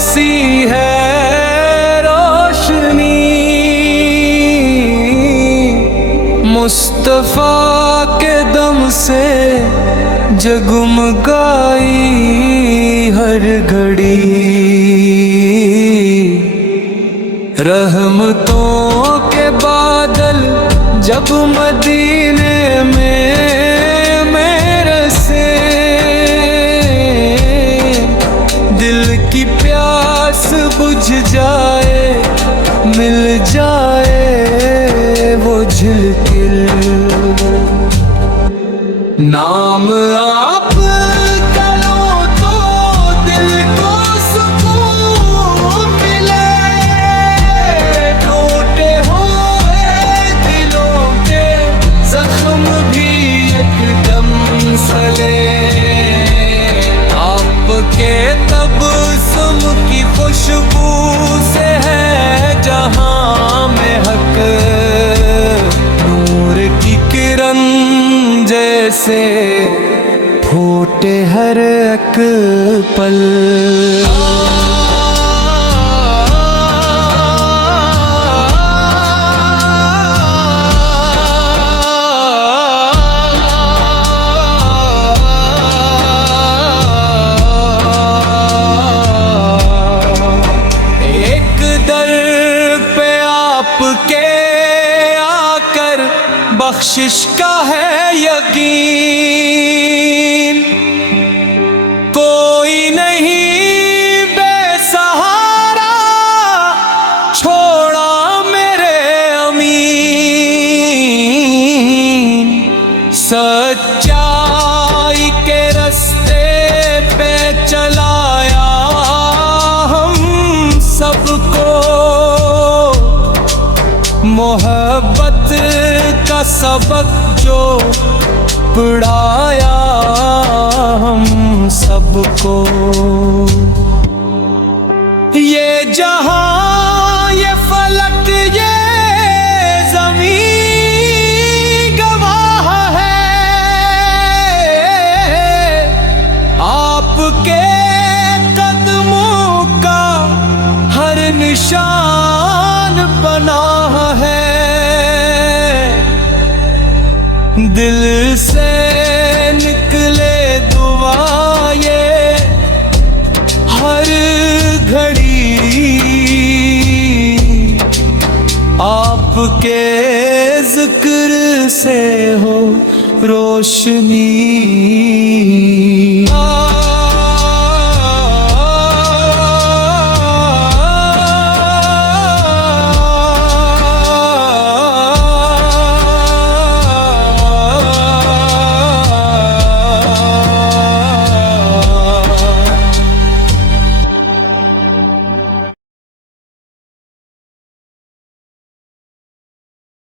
सी है रोशनी, मुस्तफा के दम से जगमगाई हर घड़ी। रहमतों के बादल जब मदीने में मेरे से, दिल की प्यास बुझ जाए, मिल जाए वो झिलकिल। नाम आप का लो तो दिल को सुकून मिले, टूटे हुए दिलों के जख्म भी एकदम सले। आपके तबस्सुम की खुशबू से है जहां में हक, नूर की किरण जैसे फूटे हर एक पल। एक दर पे आपके आकर बख्शिश का है यकीन, कोई नहीं बेसहारा छोड़ा मेरे अमीन। सच्चाई के रास्ते पे चलाया हम सबको, मोहब्बत का सबक जो पढ़ाया हम सबको। ये जहां ये फलक ये ज़मीन गवाह है, आपके कदमों का हर निशान बना है। दिल से निकले दुआ ये हर घड़ी, आपके जिक्र से हो रोशनी।